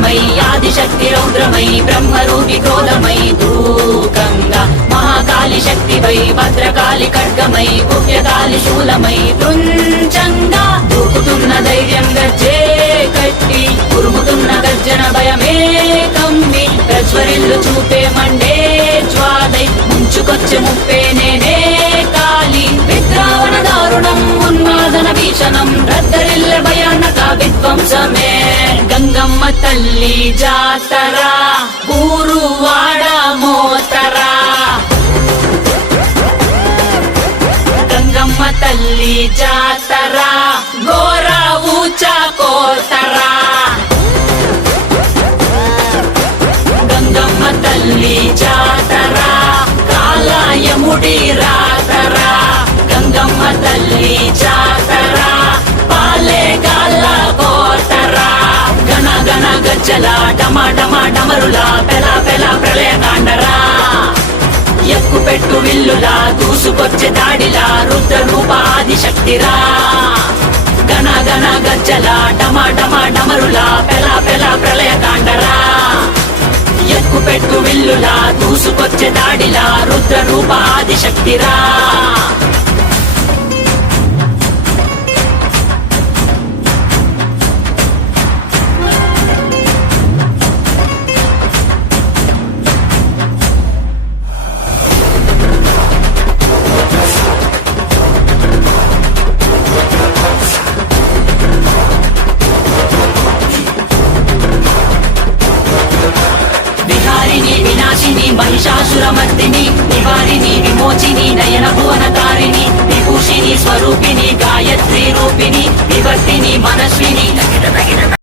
రుద్రమై ఆదిశక్తి రౌద్రమై బ్రహ్మరూపి క్రోధమై దూకంగా మహాకాళి శక్తివై భద్రకాళి ఖడ్గమై గుహ్యకాళి శూలమై తుంచంగా దూకుతున్న ధైర్యం గజ్జే కట్టి ఉరుముతున్న గర్జన భయమే కమ్మి ప్రజ్వరిల్లు చూపే మండే జ్వాలై ముంచుకొచ్చే ముప్పే నేనే కాళి విద్రావణ దారుణం ఉన్మాదన భీషణం రద్దరిల్ల భయానక విధ్వంసమే గంగమ్మ తల్లి జాతర ఊరువాడ మోతరా గంగమ్మ తల్లి జాతర ఘోర ఊచ కోతరా గంగమ్మ తల్లి జాతర కాలయముడి రాతరా గంగమ్మ తల్లి జాతర పాలే గాల కోతరా గణ గణ గజ్జల డమ డమ డమరుల పెల పెల ప్రళయ కాండరా ఎక్కు పెట్టు విల్లులా దూసుకొచ్చే దాడిలా రుద్ర రూప ఆదిశక్తిరా గణ గణ గజ్జల డమ డమ డమరుల పెల పెల ప్రళయ కాండరా ఎక్కు పెట్టు విల్లులా దూసుకొచ్చే దాడిలా రుద్ర రూప ఆదిశక్తిరా వినాశిని మహిషాసురమర్దిని నివారిని విమోచిని నయన భువన తారిణి విభూషిణి స్వరూపిణి గాయత్రి రూపిణి వివర్తిని మనస్విని